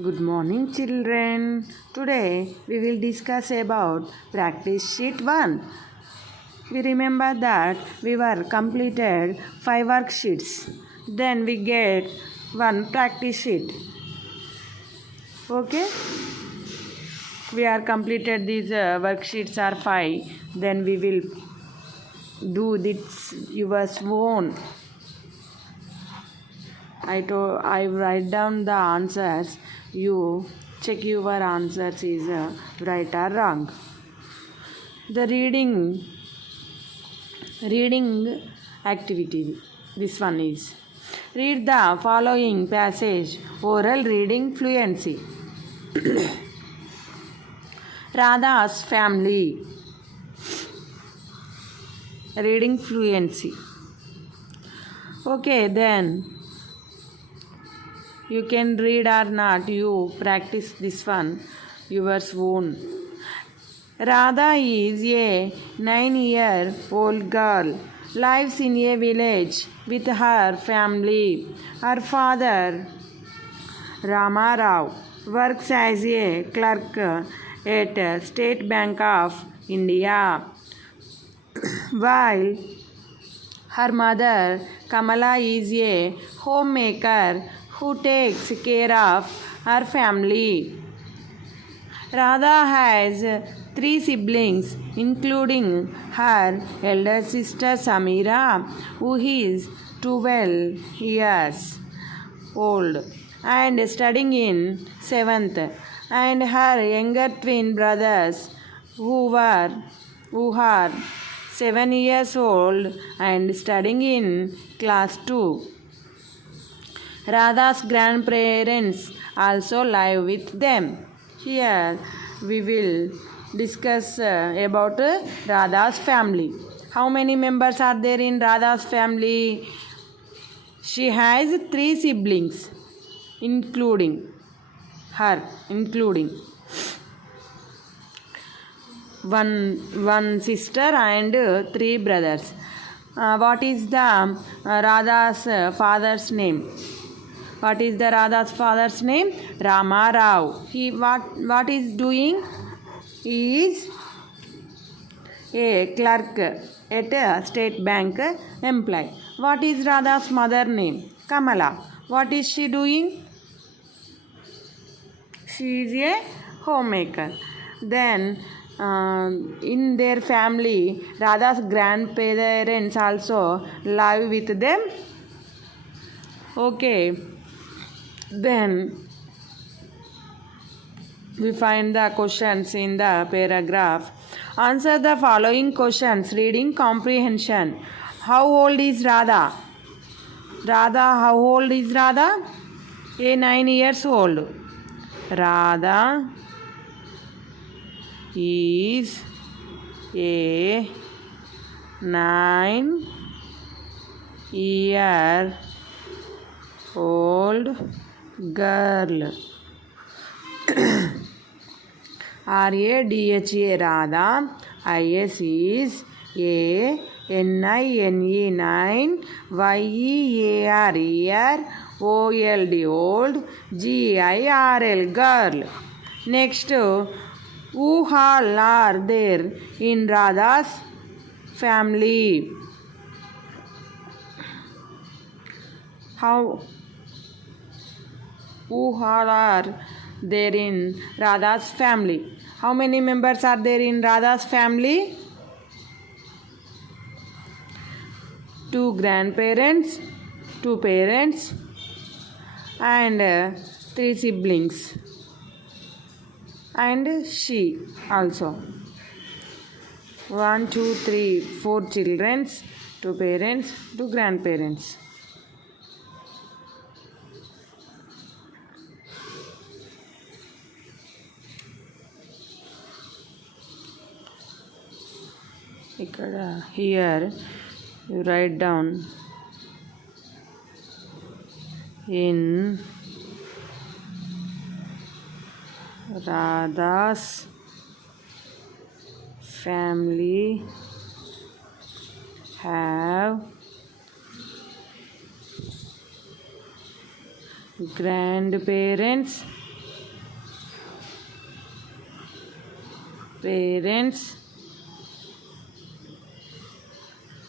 Good morning children. Today we will discuss about practice sheet 1. We remember that we were completed 5 worksheets. Then we get one practice sheet. Okay? We are completed these worksheets are 5. Then we will do this yours own. I write down the answers. You check your answers is right or wrong. The reading activity. This one is read the following passage. Oral reading fluency. Radha's family. Reading fluency. Okay, then you can read or not, you practice this one yours own. Radha is a 9-year-old girl, lives in a village with her family. Her father, Rama Rao, works as a clerk at State Bank of India, while her mother, Kamala, is a homemaker who takes care of her family. Radha has 3 siblings, including her elder sister Samira, who is 12 years old and studying in 7th, and her younger twin brothers who are 7 years old and studying in class 2. Radha's grandparents also live with them. Here we will discuss about Radha's family. How many members are there in Radha's family? She has 3 siblings, including one sister and 3 brothers. What is the Radha's father's name? What is the Radha's father's name? Rama Rao. He what is doing? He is a clerk at a state bank employee. What is Radha's mother name? Kamala. What is she doing? She is a homemaker. Then in their family, Radha's grandparents also live with them. Okay. Then we find the questions in the paragraph. Answer the following questions. Reading comprehension. How old is Radha? How old is Radha? 9 years old. Radha is a 9-year-old girl. RADHA Radha. IS is ANINE 9. YEAR old. GIRL girl. Next, who all are there in Radha's family? Who all are there in Radha's family? How many members are there in Radha's family? 2 grandparents, 2 parents, and 3 siblings, and she also. 1, 2, 3, 4 children, 2 parents, 2 grandparents. Here you write down in Radha's family have grandparents parents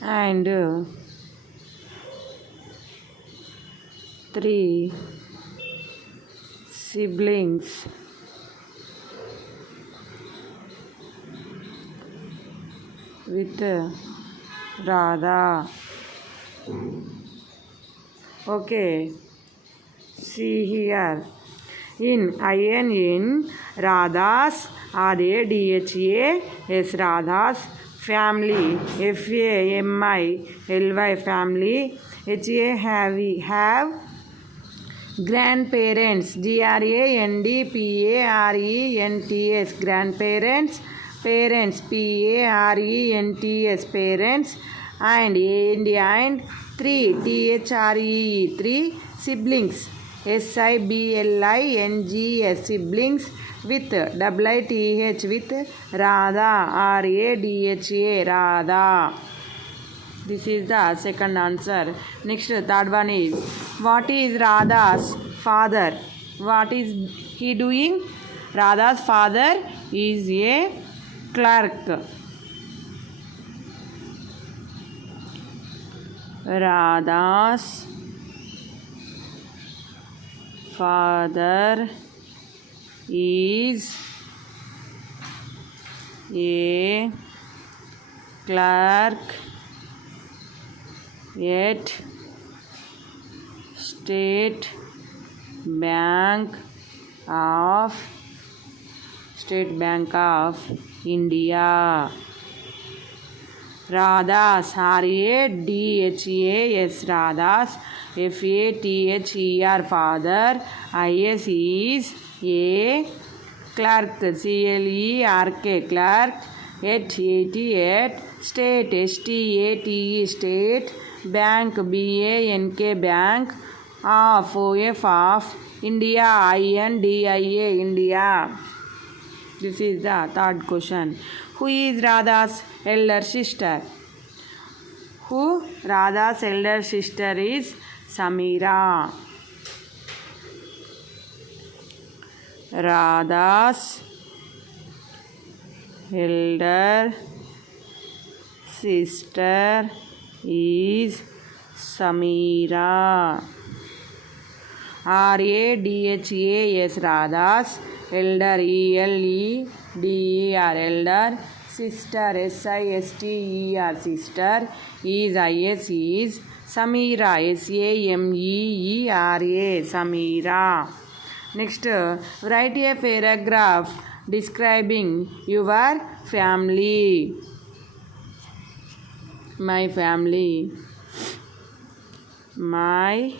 and 3 siblings. With Radha. Okay, see here. In Radha's RADHAS Radha's family, FAMILY family, have grandparents, GRANDPARENTS grandparents, parents, PARENTS parents, and 3 THREE siblings, SIBLINGS siblings, with WITH with Radha, RADHA Radha. This is the second answer. Next, third one is, what is Radha's father? What is he doing? Radha's father is a clerk. Radha's father is a clerk at State Bank of India. Radha's RADHAS Radha's FATHER father is a clerk, CLERK clerk at State State Bank BANK Bank of India India. This is the third question. Who is Radha's elder sister? Radha's elder sister is Samira. Radha's elder sister is Samira. RADHAS Radha's elder, ELEDER elder, sister, SISTER sister, is Samira, SAMEERA Samira. Next, write a paragraph describing your family. My family. My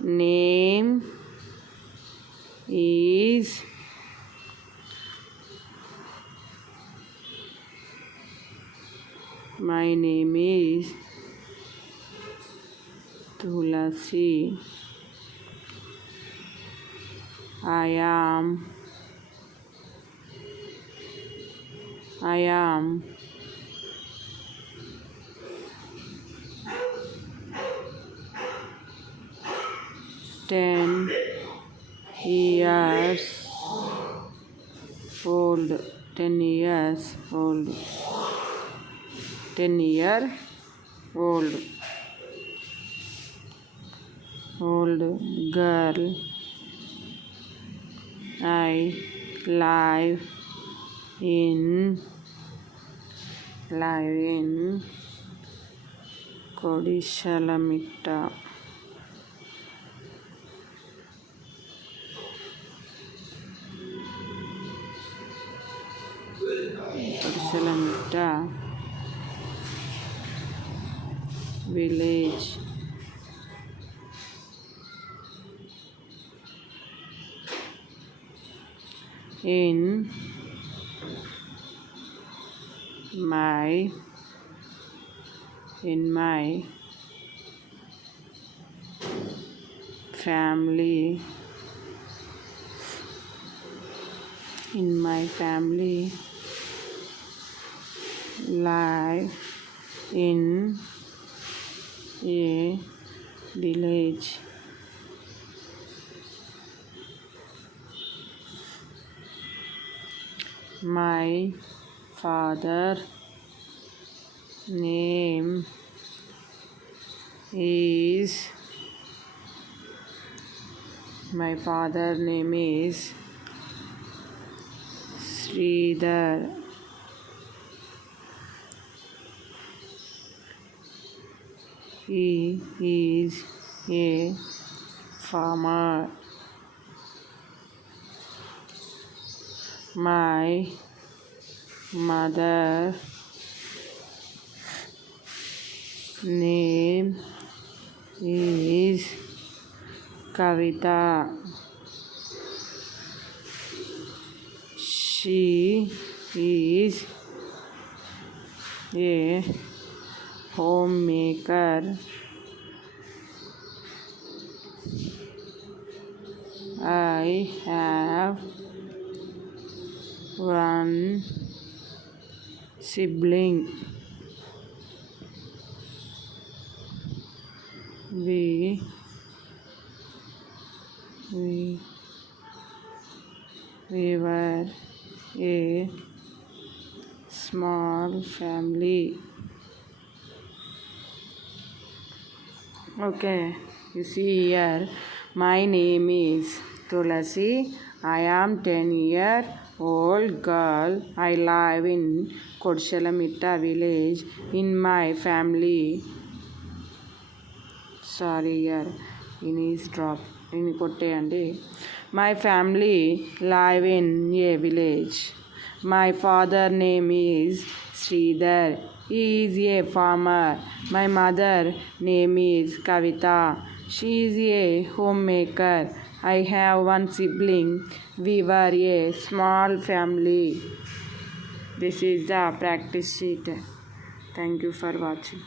name is Tulasi. I am 10 years old. 10 year old girl. I live in Kodishalamita. Village. In my family live in a village. My father name is Sridhar. He is a farmer. My mother name is Kavita. She is a homemaker. I have one sibling. We were a small family. Okay, you see here, my name is Tulasi. I am 10-year-old girl. I live in Kodsalamita village. In my family, here is drop. My family live in a village. My father name is Sridhar. He is a farmer. My mother name is Kavita. She is a homemaker. I have one sibling. We were a small family. This is the practice sheet. Thank you for watching.